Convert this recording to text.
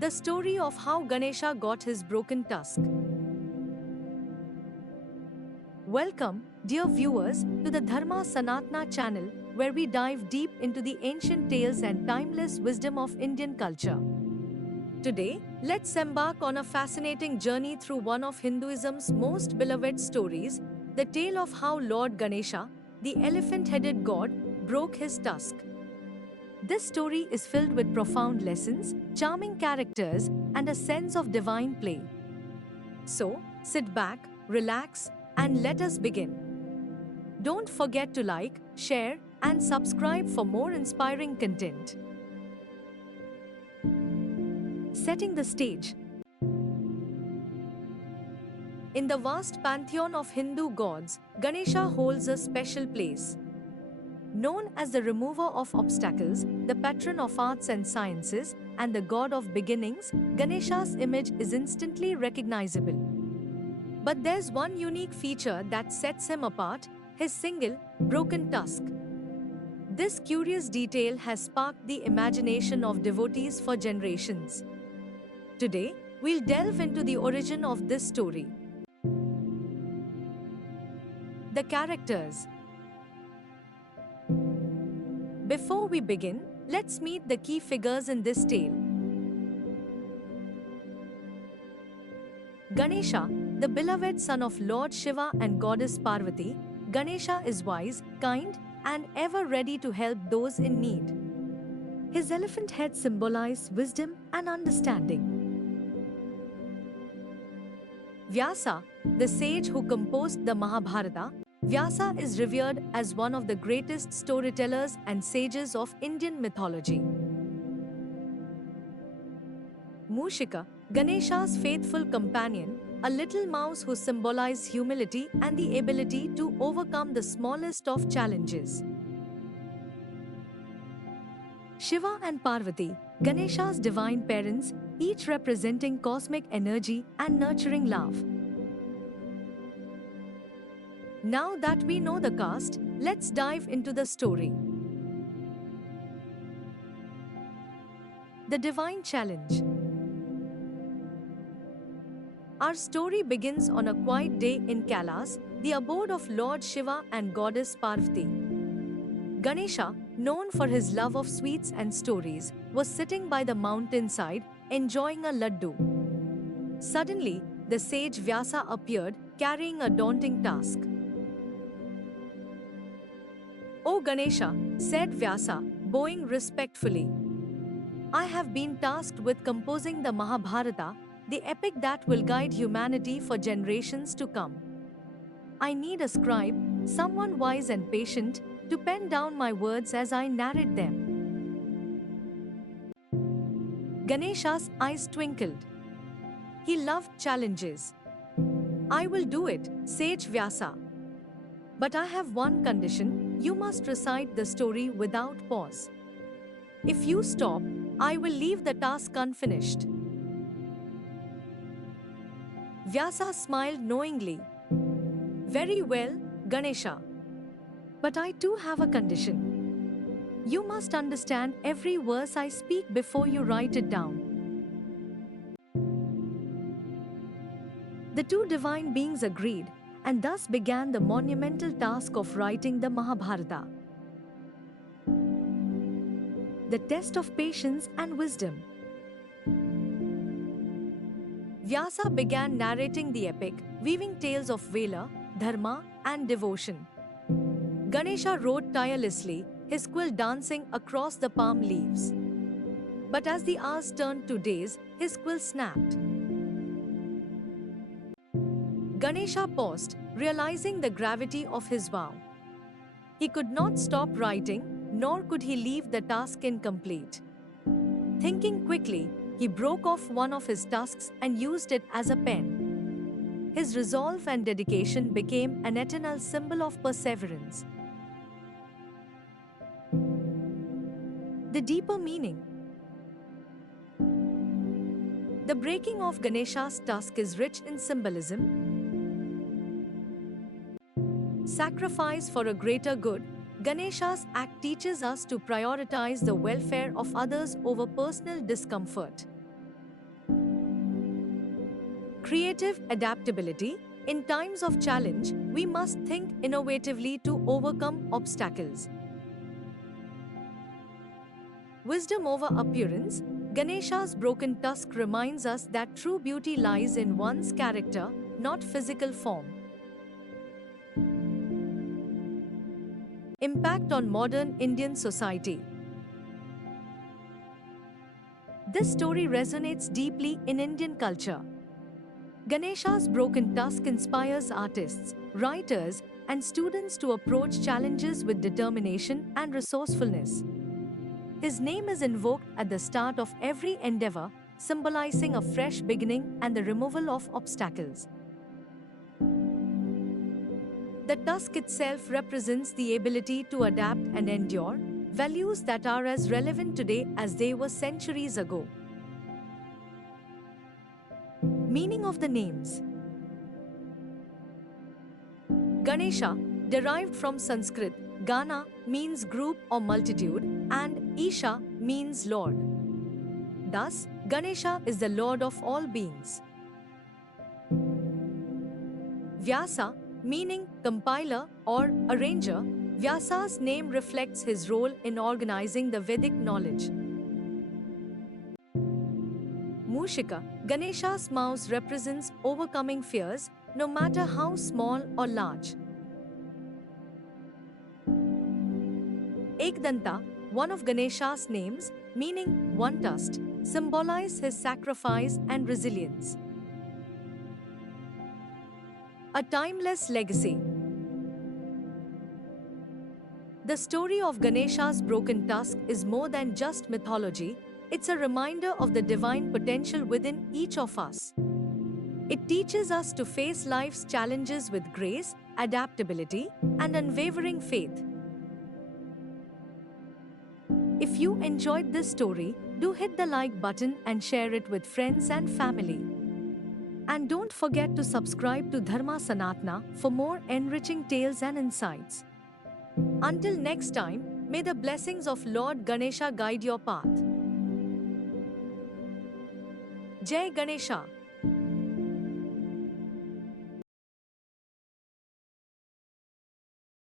The story of how Ganesha got his broken tusk. Welcome, dear viewers, to the Dharma Sanatana channel, where we dive deep into the ancient tales and timeless wisdom of Indian culture. Today, let's embark on a fascinating journey through one of Hinduism's most beloved stories, the tale of how Lord Ganesha, the elephant-headed god, broke his tusk. This story is filled with profound lessons, charming characters, and a sense of divine play. So, sit back, relax, and let us begin. Don't forget to like, share, and subscribe for more inspiring content. Setting the stage. In the vast pantheon of Hindu gods, Ganesha holds a special place. Known as the remover of obstacles, the patron of arts and sciences, and the god of beginnings, Ganesha's image is instantly recognizable. But there's one unique feature that sets him apart: his single, broken tusk. This curious detail has sparked the imagination of devotees for generations. Today, we'll delve into the origin of this story. The characters. Before we begin, let's meet the key figures in this tale. Ganesha, the beloved son of Lord Shiva and goddess Parvati, Ganesha is wise, kind, and ever ready to help those in need. His elephant head symbolizes wisdom and understanding. Vyasa, the sage who composed the Mahabharata, Vyasa is revered as one of the greatest storytellers and sages of Indian mythology. Mushika, Ganesha's faithful companion, a little mouse who symbolizes humility and the ability to overcome the smallest of challenges. Shiva and Parvati, Ganesha's divine parents, each representing cosmic energy and nurturing love. Now that we know the cast, let's dive into the story. The Divine Challenge. Our story begins on a quiet day in Kailas, the abode of Lord Shiva and goddess Parvati. Ganesha, known for his love of sweets and stories, was sitting by the mountainside, enjoying a laddu. Suddenly, the sage Vyasa appeared, carrying a daunting task. "O Ganesha," said Vyasa, bowing respectfully, "I have been tasked with composing the Mahabharata, the epic that will guide humanity for generations to come. I need a scribe, someone wise and patient, to pen down my words as I narrate them." Ganesha's eyes twinkled. He loved challenges. "I will do it," sage Vyasa. "But I have one condition: you must recite the story without pause. If you stop, I will leave the task unfinished." Vyasa smiled knowingly. "Very well, Ganesha. But I too have a condition. You must understand every verse I speak before you write it down." The two divine beings agreed, and thus began the monumental task of writing the Mahabharata. The test of patience and wisdom. Vyasa began narrating the epic, weaving tales of valor, dharma, and devotion. Ganesha wrote tirelessly, his quill dancing across the palm leaves. But as the hours turned to days, his quill snapped. Ganesha paused, realizing the gravity of his vow. He could not stop writing, nor could he leave the task incomplete. Thinking quickly, he broke off one of his tusks and used it as a pen. His resolve and dedication became an eternal symbol of perseverance. The deeper meaning. The breaking of Ganesha's tusk is rich in symbolism. Sacrifice for a greater good. Ganesha's act teaches us to prioritize the welfare of others over personal discomfort. Creative adaptability. In times of challenge, we must think innovatively to overcome obstacles. Wisdom over appearance. Ganesha's broken tusk reminds us that true beauty lies in one's character, not physical form. Impact on modern Indian society. This story resonates deeply in Indian culture. Ganesha's broken tusk inspires artists, writers, and students to approach challenges with determination and resourcefulness. His name is invoked at the start of every endeavor, symbolizing a fresh beginning and the removal of obstacles. The tusk itself represents the ability to adapt and endure, values that are as relevant today as they were centuries ago. Meaning of the names. Ganesha, derived from Sanskrit, Gana means group or multitude, and Isha means Lord. Thus, Ganesha is the Lord of all beings. Vyasa, meaning compiler or arranger, Vyasa's name reflects his role in organizing the Vedic knowledge. Mushika, Ganesha's mouse represents overcoming fears, no matter how small or large. Ekdanta, one of Ganesha's names, meaning one-tusked, symbolizes his sacrifice and resilience. A timeless legacy. The story of Ganesha's broken tusk is more than just mythology, it's a reminder of the divine potential within each of us. It teaches us to face life's challenges with grace, adaptability, and unwavering faith. If you enjoyed this story, do hit the like button and share it with friends and family. And don't forget to subscribe to Dharma Sanatna for more enriching tales and insights. Until next time, may the blessings of Lord Ganesha guide your path. Jai Ganesha!